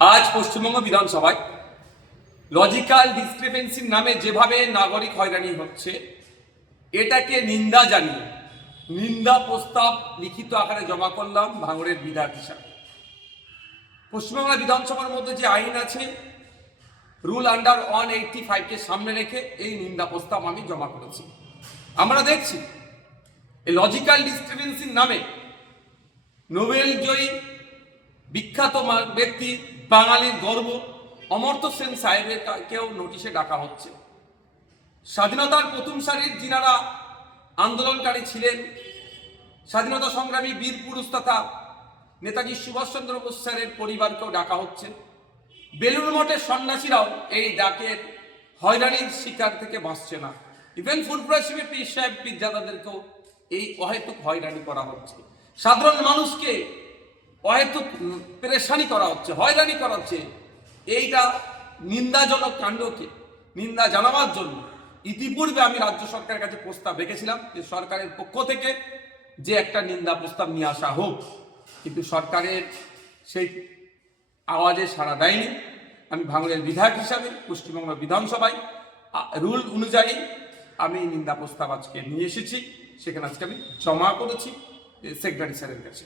আজ পশ্চিমবঙ্গ বিধানসভায় লজিক্যাল ডিসক্রিপেন্সির নামে যেভাবে নাগরিক হয়রানি হচ্ছে, এটাকে নিন্দা জানিয়ে নিন্দা প্রস্তাব লিখিত আকারে জমা করলাম ভাঙড়ের বিধায়ক হিসাবে। পশ্চিমবাংলা বিধানসভার মধ্যে যে আইন আছে, রুল আন্ডার 185কে সামনে রেখে এই নিন্দা প্রস্তাব আমি জমা করেছি। আমরা দেখছি এই লজিক্যাল ডিসক্রিপেন্সির নামে নোবেল জয়ী বিখ্যাত ব্যক্তি, বাঙালির গর্ব অমর্ত্য সেন সাহেবেরকেও নোটিশে ডাকা হচ্ছে। স্বাধীনতার প্রথম সারির যিনারা আন্দোলনকারী ছিলেন, স্বাধীনতা সংগ্রামী বীর পুরুষ তথা নেতাজি সুভাষচন্দ্র বোস স্যারের পরিবারকেও ডাকা হচ্ছে। বেলুড় মঠের সন্ন্যাসীরাও এই ডাকের হয়রানির শিকার থেকে বাঁচছে না। ইভেন ফুরফুরা শিবের পীর সাহেব বিদ্যাদাদেরকেও এই অহেতুক হয়রানি করা হচ্ছে। সাধারণ মানুষকে অহেতুক পেরেশানি করা হচ্ছে, হয়রানি করা হচ্ছে। এইটা নিন্দাজনক কাণ্ডকে নিন্দা জানাবার জন্য ইতিপূর্বে আমি রাজ্য সরকারের কাছে প্রস্তাব রেখেছিলাম যে সরকারের পক্ষ থেকে যে একটা নিন্দা প্রস্তাব নিয়ে আসা হোক, কিন্তু সরকারের সেই আওয়াজে সাড়া দেয়নি। আমি ভাঙড়ের বিধায়ক হিসাবে পশ্চিমবঙ্গ বিধানসভায় রুল অনুযায়ী আমি নিন্দা প্রস্তাব আজকে নিয়ে এসেছি, সেখানে আজকে আমি জমা করেছি সেক্রেটারি স্যারের কাছে।